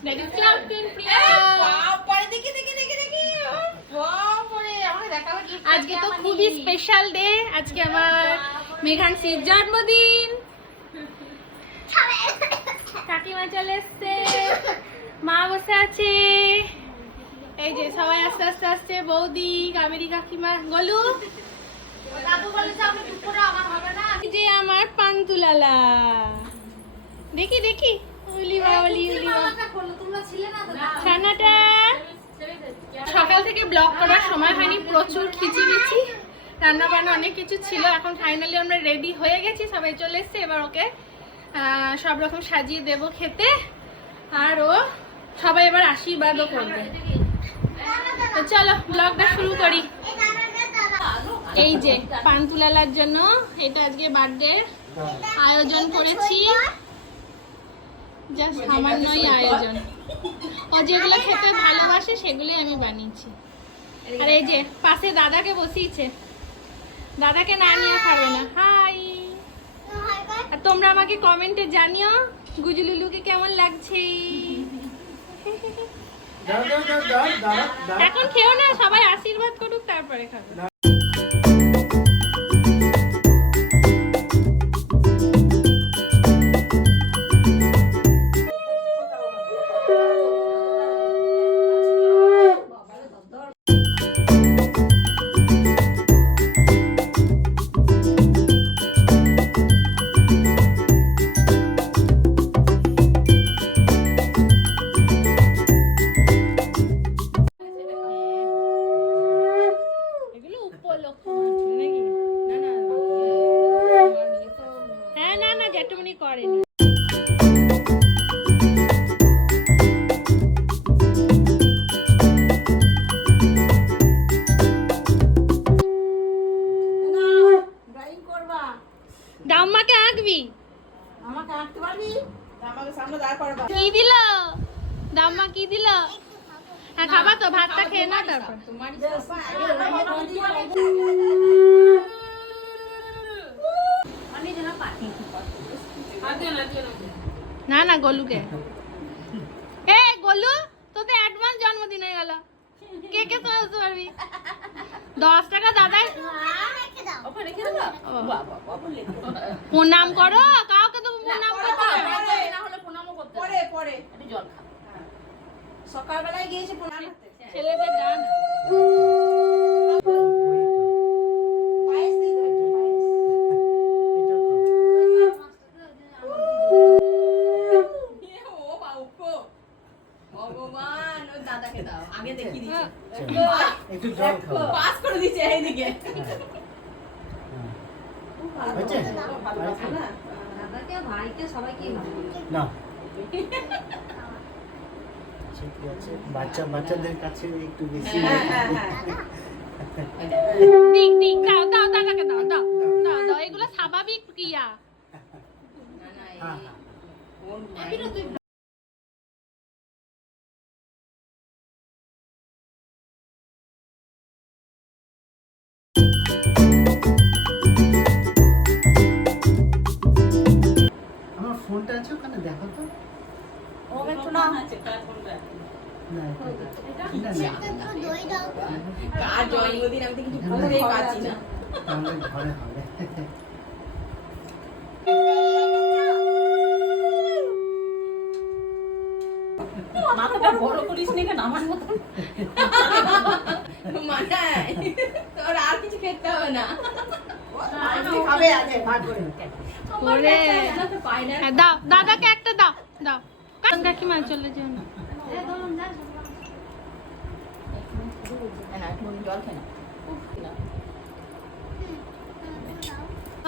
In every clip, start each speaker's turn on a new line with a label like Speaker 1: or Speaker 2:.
Speaker 1: Is cloud ten প্রিয়া
Speaker 2: পরে দেখি দেখি দেখি দেখি।
Speaker 1: আজকে তো খুবই স্পেশাল ডে আজকে আমার মেঘান্সির জন্মদিন। কাকিমা চলে এসছে। মা বসে আছে। এই যে সবাই আস্তে আস্তে আসছে। বৌদি কাবেরি কাকিমা গলু।
Speaker 2: যে আমার
Speaker 1: পান্তুলালা। দেখি দেখি। ছানাটা সকাল থেকে ব্লগ করার সময় হয়নি প্রচুর খিচিমিচি রান্না বান্না অনেক কিছু ছিল এখন ফাইনালি আমরা রেডি হয়ে গেছি সবাই চলে এসছে এবার ওকে সব রকম সাজিয়ে দেব খেতে। আর ও সবাই এবার আশীর্বাদও করবে। তো চলো ব্লগটা শুরু করি। এই যে পান্তুলালার জন্য এটা আজকে বার্থডে আয়োজন করেছি। জাস্ট সামান্যই আয়োজন। ও যেগুলো খেতে ভালোবাসে সেগুলোই আমি বানিয়েছি। আর এই যে পাশে দাদাকে বসিয়েছে। দাদাকে না নিয়ে খাবে না। হাই। আর তোমরা আমাকে কমেন্টে জানিও গুজুলুলুকে কেমন লাগছে। এখন খেও না সবাই আশীর্বাদ করুক তারপরে খাবে। দিল? দাম্মা কি দিল? হ্যাঁ খাবা তো, ভাতটা খেয়ে না তারপর। না না, গোলুকে। এ, গোলু, তোদের অ্যাডভান্স জন্মদিন হয়ে গেল। কে কে সাহায্য পারবি? দশ টাকা দাদাই। প্রণাম করো কাউকে তো প্রণাম করতে। হবে।
Speaker 2: জল সকালবেলায় গিয়েছি প্রণাম
Speaker 1: ছেলেদের গান
Speaker 2: পায়েস দিয়ে দেবে একটু, পায়েস। ও বাবা, ভগবান ওই দাদাকে দাও আগে দেখিয়ে দিচ্ছে
Speaker 3: একটু জল খাও।
Speaker 2: পাস করে দিচ্ছে এইদিকে।
Speaker 3: হয়েছে?
Speaker 4: দাদাকে ভাইকে সবাইকে
Speaker 3: না। ঠিক আছে। বাচ্চা বাচ্চাদের কাছে একটু বেশি
Speaker 2: হ্যাঁ হ্যাঁ হ্যাঁ।
Speaker 1: দিক দিক দাও দাও দাদাকে দাও দাও দাও দাও। এগুলো স্বাভাবিক ক্রিয়া।
Speaker 3: হ্যাঁ হ্যাঁ।
Speaker 2: তোর আর কিছু খেতে হবে না
Speaker 1: দাদাকে একটা দাও দাও।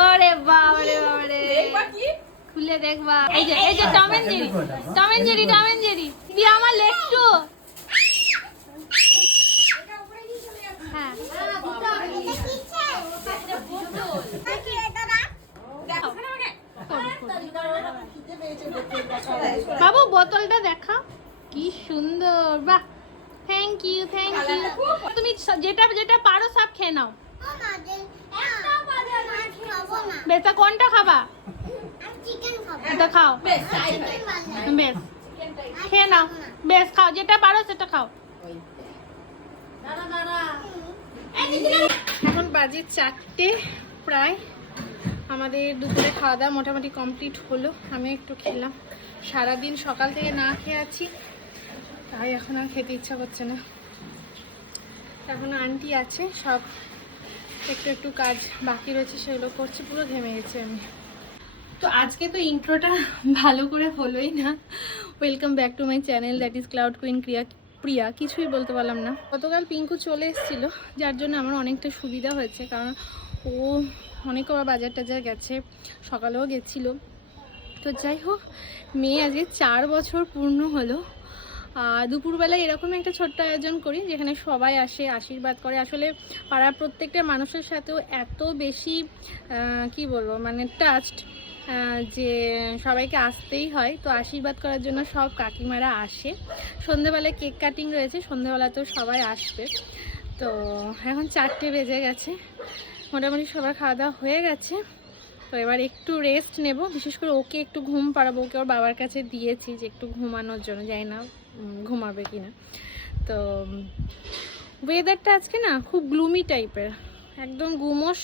Speaker 1: ওরে বাবারে বাবারে। খুলে দেখবা। এই যে এই যে Tom and Jerry Tom and Jerry Tom and Jerry আমার লেট্টু হ্যাঁ
Speaker 2: দেখো
Speaker 1: বাবু বোতলটা দেখা কি সুন্দর বাহ থ্যাংক ইউ থ্যাংক ইউ তুমি যেটা যেটা পারো সব খেয়ে নাও। বেটা কোনটা খাবা? এটা খাও।
Speaker 2: বেশ
Speaker 1: খেয়ে নাও। বেশ খাও যেটা পারো সেটা খাও। এখন বাজে চারটে প্রায়। আমাদের দুপুরে খাওয়া দাওয়া মোটামুটি কমপ্লিট হলো। আমি একটু খেলাম। সারাদিন সকাল থেকে না খেয়ে আছি। তাই এখন আর খেতে ইচ্ছা করছে না। এখন আন্টি আছে, সব একটু একটু কাজ বাকি রয়েছে, সেগুলো করছি, পুরো ঘেমে গেছি আমি। তো আজকে তো ইন্ট্রোটা ভালো করে হলোই না। Welcome back to my channel that is cloud queen Kriya Priya কিছুই বলতে পারলাম না। গতকাল পিঙ্কু চলে এসেছিল, যার জন্য আমার অনেকটা সুবিধা হয়েছে, কারণ ও অনেক আবার বাজার টাজার গেছে, সকালেও গেছিল। তো যাই হোক, মেয়ে আজকে চার বছর পূর্ণ হলো দুপুরবেলায় এরকম একটা ছোট্ট আয়োজন করি, যেখানে সবাই আসে, আশীর্বাদ করে। আসলে পাড়ার প্রত্যেকটা মানুষের সাথেও এত বেশি কি বলব মানে টাচড যে সবাইকে আসতেই হয়। তো আশীর্বাদ করার জন্য সব কাকিমারা আসে। সন্ধেবেলায় কেক কাটিং রয়েছে সন্ধেবেলাতেও সবাই আসবে। তো এখন চারটে বেজে গেছে। মোটামুটি সবার খাওয়া দাওয়া হয়ে গেছে। তো এবার একটু রেস্ট নেব। বিশেষ করে ওকে একটু ঘুম পাড়াবো, ওকে ওর বাবার কাছে দিয়েছি যে একটু ঘুমানোর জন্য যাই না ঘুমাবে কিনা। তো ওয়েদারটা আজকে না খুব গ্লুমি টাইপের একদম গুমোস,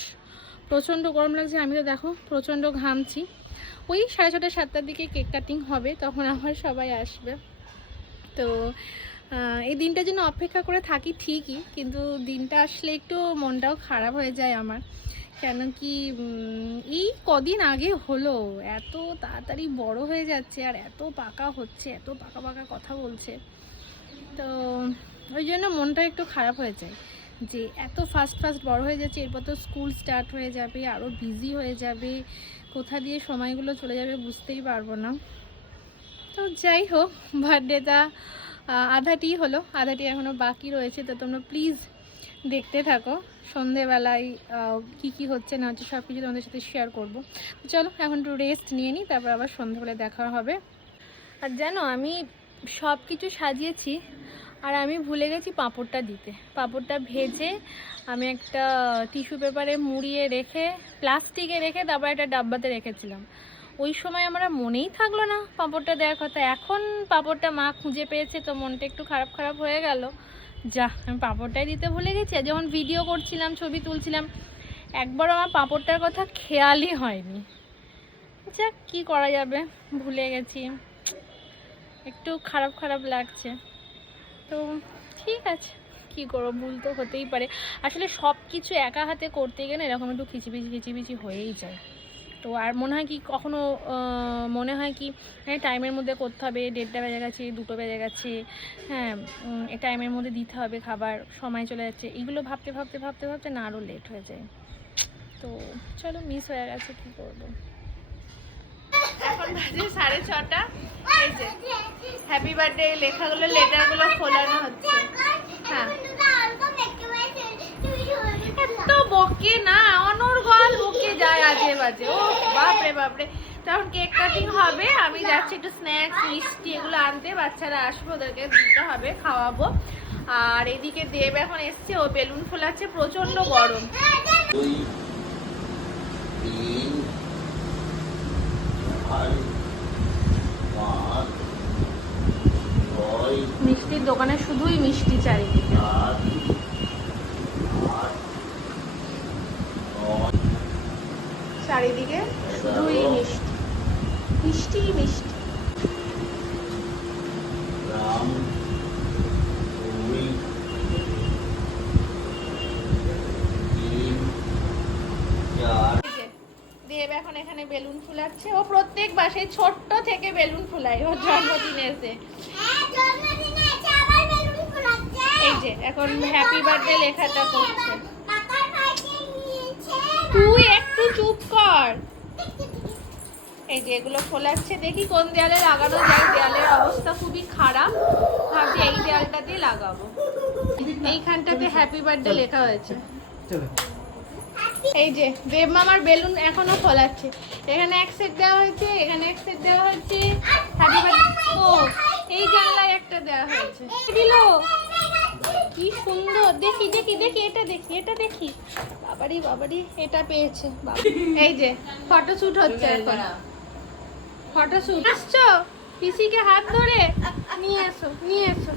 Speaker 1: প্রচণ্ড গরম লাগছে। আমি তো দেখো, প্রচণ্ড ঘামছি। ওই সাড়ে ছটা, সাতটার দিকে কেক কাটিং হবে, তখন আবার সবাই আসবে। তো এই দিনটার জন্য অপেক্ষা করে থাকি ঠিকই, কিন্তু দিনটা আসলে একটু মনটাও খারাপ হয়ে যায় আমার। কেন কি এই কদিন আগে হলো, এত তাড়াতাড়ি বড় হয়ে যাচ্ছে আর এত পাকা হচ্ছে, এত পাকা পাকা কথা বলছে। তো ওই জন্য মনটা একটু খারাপ হয়ে যায়, যে এত ফাস্ট ফাস্ট বড় হয়ে যাচ্ছে, এরপর তো স্কুল স্টার্ট হয়ে যাবে আরও বিজি হয়ে যাবে, কোথা দিয়ে সময়গুলো চলে যাবে বুঝতেই পারব না। তো যাই হোক বার্থডেটা আধাটি হলো, আধাটি এখনও বাকি রয়েছে, তো তোমরা প্লিজ দেখতে থাকো। সন্ধেবেলায় কি কি হচ্ছে না হচ্ছে সব কিছু তোমাদের সাথে শেয়ার করব। চলো, এখন একটু রেস্ট নিয়ে নিই, তারপর আবার সন্ধেবেলায় দেখা হবে। আর জানো, আমি সব কিছু সাজিয়েছি, আর আমি ভুলে গেছি পাঁপড়টা দিতে। পাঁপড়টা ভেজে আমি একটা টিস্যু পেপারে মুড়িয়ে রেখে প্লাস্টিকে রেখে তারপর একটা ডাব্বাতে রেখেছিলাম। ওই সময় আমরা মনেই থাকল না পাঁপড়টা দেওয়ার কথা। এখন পাঁপড়টা মা খুঁজে পেয়েছে, তো মনটা একটু খারাপ খারাপ হয়ে গেল। যা, আমি পাঁপড়টাই দিতে ভুলে গেছি। যখন ভিডিও করছিলাম, ছবি তুলছিলাম একবার আমার পাঁপড়টার কথা খেয়ালই হয়নি। যাক কি করা যাবে? ভুলে গেছি। একটু খারাপ খারাপ লাগছে। তো ঠিক আছে, কি করব? ভুল তো হতেই পারে। আসলে সব কিছু একা হাতে করতে গেলে এরকম একটু খিচিবিচি খিচিবিচি হয়েই যায়। তো আর মনে হয় কি কখনো মনে হয় কি হ্যাঁ টাইমের মধ্যে করতে হবে, দেড়টা বেজে গেছে, দুটো বেজে গেছে হ্যাঁ টাইমের মধ্যে দিতে হবে খাবার, সময় চলে যাচ্ছে এগুলো ভাবতে ভাবতে ভাবতে ভাবতে না আরও লেট হয়ে যায়। তো চলো মিস হয়ে গেছে, কি করব? এখন বাজে সাড়ে ছটা হ্যাপি বার্থডে লেখাগুলো লেটারগুলো ফোলানো হচ্ছে। হ্যাঁ। এত বকে না অনর্গল বকে যায় আজে বাজে। ও বাপরে বাপরে। তখন কেক কাটিং হবে, আমি যাচ্ছি একটু স্ন্যাক্স মিষ্টি এগুলো আনতে, বাচ্চারা আসবে, ওদেরকে দিতে হবে, খাওয়াবো। আর এদিকে দেব এখন এসছে, ও বেলুন ফোলাচ্ছে প্রচণ্ড গরম। মিষ্টির দোকানে শুধুই মিষ্টি চারিদিকে। চারিদিকে শুধুই মিষ্টি। মিষ্টি মিষ্টি। দেব এখন এখানে বেলুন ফুলাচ্ছে। ও প্রত্যেক বাসায় ছোট্ট থেকে বেলুন ফুলায় ওর জন্মদিনে এসে। এই যে এখন হ্যাপি বার্থডে লেখাটা করছে। তুই একটু চুপ কর। এই যে এগুলো ফোলাচ্ছে দেখি কোন দেয়ালে লাগানো যায়। দেয়ালের অবস্থা খুবই খারাপ। ভাবছি এই দেয়ালটাতেই লাগাবো। এইখানটাতে হ্যাপি বার্থডে লেখা হয়েছে। এই যে দেব মামার বেলুন এখনও ফলাচ্ছে এখানে এক সেট দেওয়া হয়েছে এখানে এক সেট দেওয়া হয়েছে। হ্যাপি বার্থডে ও এই জানলায় একটা দেওয়া হয়েছে। দিল। কি সুন্দর। দেখি দেখি দেখি এটা দেখি এটা দেখি। বাবারি বাবারি এটা পেয়েছে এই যে ফটোশুট হচ্ছে এখন। ফটোশুট। আসছো? পিসিকে হাত ধরে নিয়ে এসো নিয়ে এসো।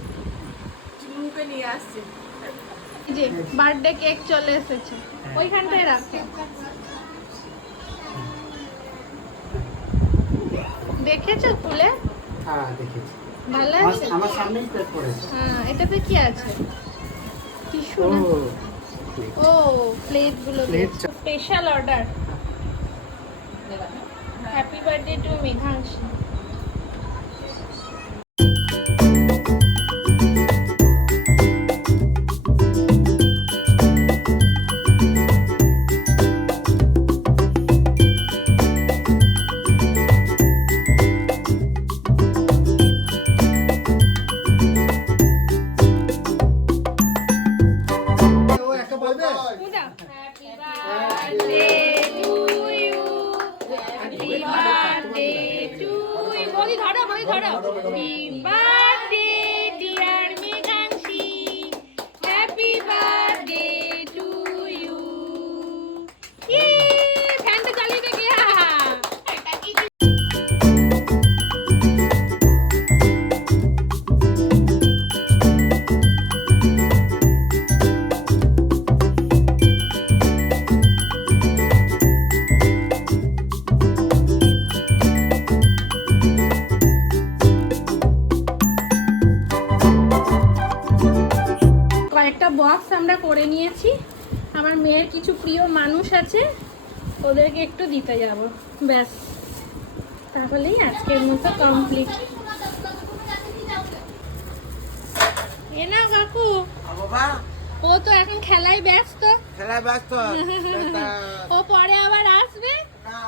Speaker 2: মুখে নিয়ে আসছে।
Speaker 1: যে বার্থডে কেক চলে এসেছে। ওইখানটায় রাখ। দেখেছ তুলে?
Speaker 3: হ্যাঁ দেখেছি।
Speaker 1: ভালো আছে?
Speaker 3: আমার সামনেই প্যাক করেছে
Speaker 1: হ্যাঁ এটাতে কি আছে? টিস্যু
Speaker 3: ও
Speaker 1: না ও
Speaker 3: প্লেটগুলো
Speaker 1: special order happy birthday to Meghanshi বলি ধরো বলি ধরো বক্স আমরা করে নিয়েছি। আমার মেয়ের কিছু প্রিয় মানুষ আছে ওদেরকে একটু দিতে যাব। ব্যাস। তাহলেই আজকের মতো কমপ্লিট এ না কাকু ও তো এখন খেলায় ব্যস্ত।
Speaker 5: খেলায় ব্যস্ত।
Speaker 1: ও পরে আবার আসবে?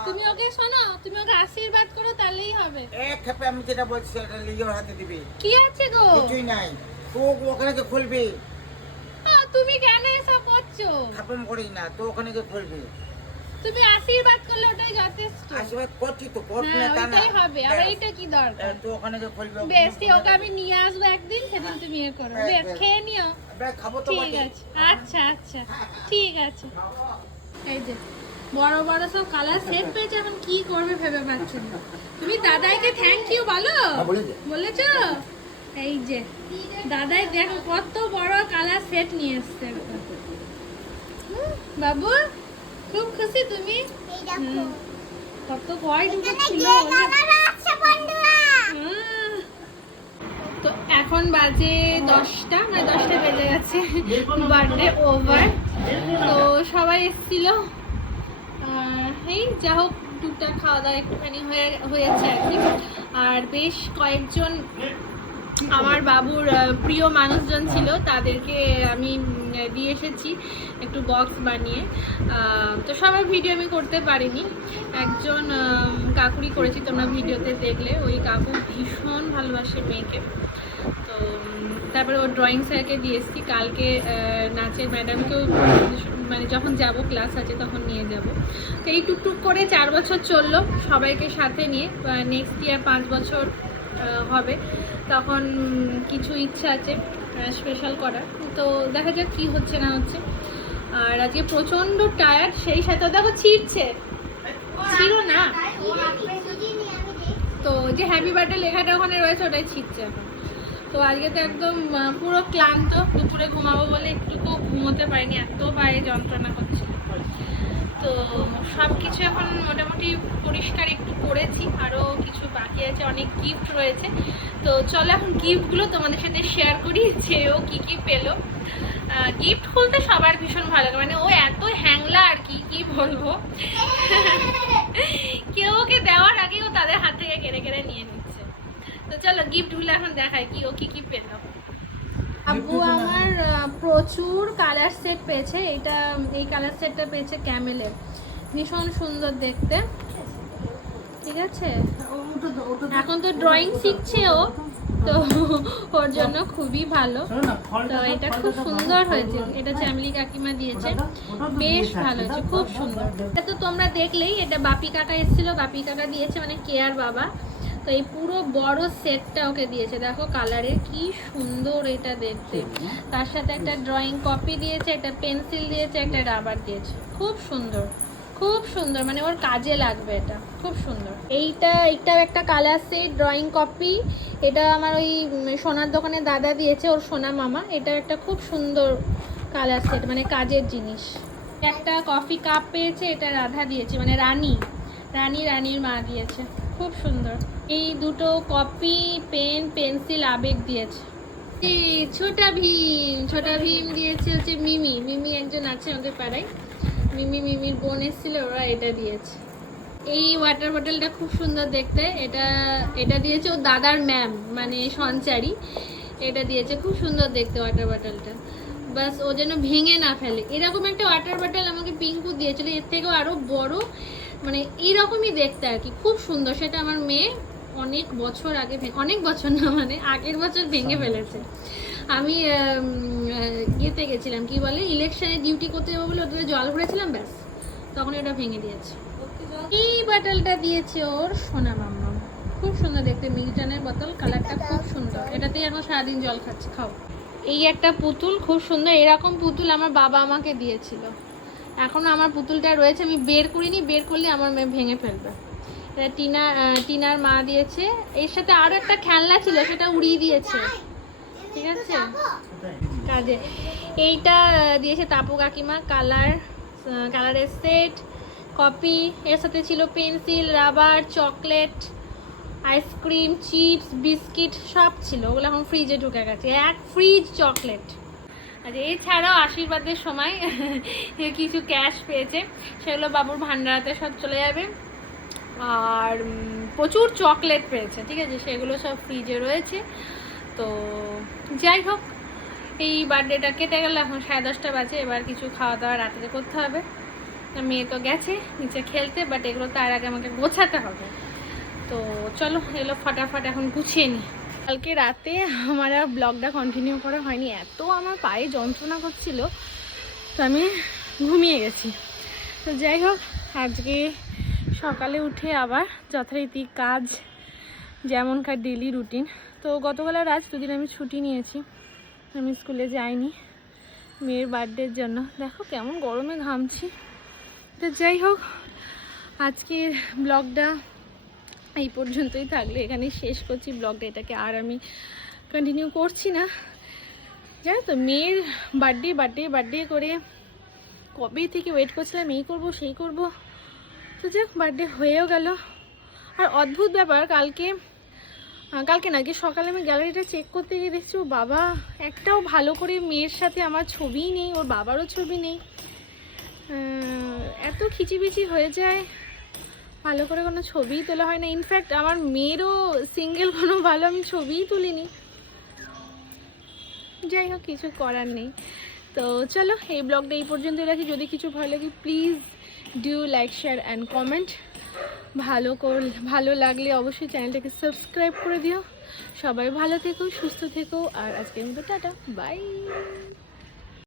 Speaker 1: তুমি ওকে শোনো তুমি ওকে আশীর্বাদ করো তাহলেই হবে।
Speaker 5: এক খেপে আমি যেটা বলছি সেটা নিজের হাতে দিবি।
Speaker 1: কি আছে গো?
Speaker 5: কিছুই নাই। তো ওখানে খুলবি
Speaker 1: তুমি কেন এসব করছ?
Speaker 5: খাপন করিস না তো ওখানে গিয়ে খুলবি
Speaker 1: তুমি আশীর্বাদ করলে ওটাই যথেষ্ট।
Speaker 5: আশীর্বাদ করছি তো করবি
Speaker 1: হ্যাঁ
Speaker 5: না তা না।
Speaker 1: হবে আর এইটা কি দরকার?
Speaker 5: তো ওখানে গিয়ে খুলবি
Speaker 1: বেশ ওকে আমি নিয়ে আসব একদিন সেদিন তুমি এ করো।
Speaker 5: হ্যাঁ,
Speaker 1: বেশ। খেয়ে নিও।
Speaker 5: খাব তো
Speaker 1: ঠিক আছে। আচ্ছা আচ্ছা। ঠিক আছে। এই যে বড় বড় সব কালার সেট পেয়েছে এখন কি করবে ভেবে পাচ্ছি না। তুমি দাদাইকে থ্যাংক ইউ বলো। বলেছ? এই যে দাদাই দেখো কত বড় কালার সেট নিয়ে এসছে বাবু খুব খুশি তুমি। কত ভয় ঢুকেছিল তো এখন বাজে দশটা না দশটা বেজে গেছে। বার্থডে ওভার তো সবাই এসেছিল। এই যা হোক টুকটাক খাওয়া দাওয়া একটুখানি হয়ে হয়েছে আর কি। আর বেশ কয়েকজন আমার বাবুর প্রিয় মানুষজন ছিল, তাদেরকে আমি দিয়ে এসেছি একটু বক্স বানিয়ে। তো সবার ভিডিও আমি করতে পারিনি। একজন কাকুরি করেছি, তোমরা ভিডিওতে দেখলে। ওই কাকু ভীষণ ভালোবাসে মেয়েকে। তো তারপরে ও ড্রয়িং স্যারকে দিয়ে এসেছি। কালকে নাচের ম্যাডামকেও মানে যখন যাব ক্লাস আছে তখন নিয়ে যাব। তো এই টুকটুক করে চার বছর চলল সবাইকে সাথে নিয়ে। নেক্সট ইয়ার পাঁচ বছর হবে। তখন কিছু ইচ্ছা আছে স্পেশাল করার। তো দেখা যাক কি হচ্ছে না হচ্ছে। আর আজকে প্রচণ্ড টায়ার্ড সেই সাথে দেখো ছিটছে ছিল না। তো যে হ্যাপি বার্থডে লেখাটা ওখানে রয়েছে, ওটাই ছিটছে এখন। তো আজকে তো একদম পুরো ক্লান্ত। দুপুরে ঘুমাবো বলে একটুকু ঘুমোতে পারিনি, এত পায়ে যন্ত্রণা করছে। তো সব কিছু এখন মোটামুটি পরিষ্কার একটু করেছি আরও কিছু বাকি আছে অনেক গিফট রয়েছে। তো চলো এখন গিফটগুলো তোমাদের সাথে শেয়ার করি যে ও কী কী পেল। গিফট খুলতে সবার ভীষণ ভালো লাগে মানে ও এত হ্যাংলা আর কি কি বলব? কেউ ওকে দেওয়ার আগে ও তাদের হাত থেকে কেড়ে কেড়ে নিয়ে নিচ্ছে। তো চলো গিফটগুলো এখন দেখায় কি ও কি কি পেল। আব্বু আমার প্রচুর কালার সেট পেয়েছে। এটা, এই কালার সেটটা পেয়েছে ক্যামেলের ভীষণ সুন্দর দেখতে। ঠিক আছে? এখন তো ড্রয়িং শিখছে ও, তো ওর জন্য খুবই ভালো। তো এটা খুব সুন্দর হয়েছে। এটা চ্যামলি কাকিমা দিয়েছে। বেশ ভালো হয়েছে, খুব সুন্দর। এটা তো তোমরা দেখলেই, এটা বাপি কাকা এসেছিল, বাপি কাকা দিয়েছে মানে কেয়ার বাবা। তো এই পুরো বড় সেটটা ওকে দিয়েছে। দেখো কালারের কি সুন্দর এটা দেখতে। তার সাথে একটা ড্রয়িং কপি দিয়েছে একটা পেন্সিল দিয়েছে একটা রাবার দিয়েছে। খুব সুন্দর খুব সুন্দর। মানে ওর কাজে লাগবে এটা খুব সুন্দর। এইটা এইটাও একটা কালার সেট ড্রয়িং কপি এটা আমার ওই সোনার দোকানে দাদা দিয়েছে ওর সোনা মামা। এটা একটা খুব সুন্দর কালার সেট মানে কাজের জিনিস। একটা কফি কাপ পেয়েছে এটা রাধা দিয়েছে মানে রানী। রানী রানীর মা দিয়েছে। খুব সুন্দর। এই দুটো কপি পেন পেন্সিল আবেগ দিয়েছে। ছোটা ভীম ছোটা ভীম দিয়েছে হচ্ছে মিমি। মিমি একজন আছে আমাদের পাড়ায়। মিমি মিমির বোন এসেছিল, ওরা এটা দিয়েছে। এই ওয়াটার বটলটা খুব সুন্দর দেখতে। এটা এটা দিয়েছে ও দাদার ম্যাম মানে সঞ্চারী। এটা দিয়েছে, খুব সুন্দর দেখতে ওয়াটার বটলটা বাস, ও যেন ভেঙে না ফেলে। এরকম একটা ওয়াটার বটল আমাকে পিঙ্কু দিয়েছিল। এর থেকেও আরও বড় মানে এইরকমই দেখতে আর কি। খুব সুন্দর। সেটা আমার মেয়ে অনেক বছর আগে অনেক বছর না মানে আগের বছর ভেঙে ফেলেছে। আমি ইয়েতে গেছিলাম কি বলে ইলেকশনে ডিউটি করতে যাব বলে ওদের জল ভরেছিলাম ব্যাস। তখন ওটা ভেঙে দিয়েছে। এই বটলটা দিয়েছে ওর সোনা মাম্মা? খুব সুন্দর দেখতে মিল্টনের বোতল কালারটা খুব সুন্দর। এটাতেই এখন সারাদিন জল খাচ্ছে খাও। এই একটা পুতুল খুব সুন্দর এরকম পুতুল আমার বাবা আমাকে দিয়েছিল। এখনও আমার পুতুলটা রয়েছে আমি বের করিনি বের করলে আমার মেয়ে ভেঙে ফেলবে। টিনা টিনার মা দিয়েছে। এর সাথে আরও একটা খেলনা ছিল, সেটা উড়িয়ে দিয়েছে। ঠিক আছে? কাজে। এইটা দিয়েছে তাপু কাকিমা, কালার কালারের সেট, কপি। এর সাথে ছিল pencil, rubber, chocolate, ice cream, chips, biscuit, সব ছিল। ওগুলো এখন ফ্রিজে ঢুকে গেছে। এক ফ্রিজ চকলেট। আর এছাড়াও আশীর্বাদের সময় কিছু ক্যাশ পেয়েছে। সেগুলো বাবুর ভান্ডারাতে সব চলে যাবে। আর প্রচুর চকলেট পেয়েছে, ঠিক আছে? সেগুলো সব ফ্রিজে রয়েছে। তো যাই হোক, এই বার্থডেটা কেটে গেল, এখন সাড়ে দশটা বাজে, এবার কিছু খাওয়া দাওয়া রাত্রে করতে হবে। মেয়ে তো গেছে নিচে খেলতে বাট এগুলো তার আগে আমাকে গোছাতে হবে। তো চলো, এগুলো ফটাফট এখন গুছিয়ে নিই কালকে রাতে আমার আর ব্লগটা কন্টিনিউ করা হয়নি, এত আমার পায়ে যন্ত্রণা করছিল, তো আমি ঘুমিয়ে গেছি। তো যাই হোক, আজকে সকালে উঠে আবার যথারীতি কাজ যেমনকার ডেলি রুটিন তো গতকাল আর আজ দুদিন আমি ছুটি নিয়েছি। আমি স্কুলে যাইনি মেয়ের বার্থডের জন্য। দেখো কেমন গরমে ঘামছি। তো যাই হোক, আজকের ব্লগটা এই পর্যন্তই থাকলে। এখানে শেষ করছি ব্লগটা এটাকে আর আমি কন্টিনিউ করছি না। জানো তো, মেয়ের বার্থডে বার্থডে বার্থডে করে কবে থেকে ওয়েট করছিলাম, এই করব, সেই করব। তো যাক বার্থডে হয়েও গেল। আর অদ্ভুত ব্যাপার, কালকে কালকে নাকি সকালে আমি গ্যালারিটা চেক করতে গিয়ে দেখছি ও বাবা একটাও ভালো করে মেয়ের সাথে আমার ছবিই নেই, ওর বাবারও ছবি নেই। এত খিচিবিচি হয়ে যায়, ভালো করে কোনো ছবিই তোলা হয় না। ইনফ্যাক্ট আমার মেয়েরও সিঙ্গেল কোনো ভালো আমি ছবিই তুলিনি। যাই হোক, কিছু করার নেই। তো চলো, এই ব্লগটা এই পর্যন্তই রাখি। যদি কিছু ভালো লাগে please do like share and comment ভালো কর, ভালো লাগলে অবশ্যই চ্যানেলটাকে সাবস্ক্রাইব করে দিও। সবাই ভালো থেকো, সুস্থ থেকো, আর আজকের মতো টাটা বাই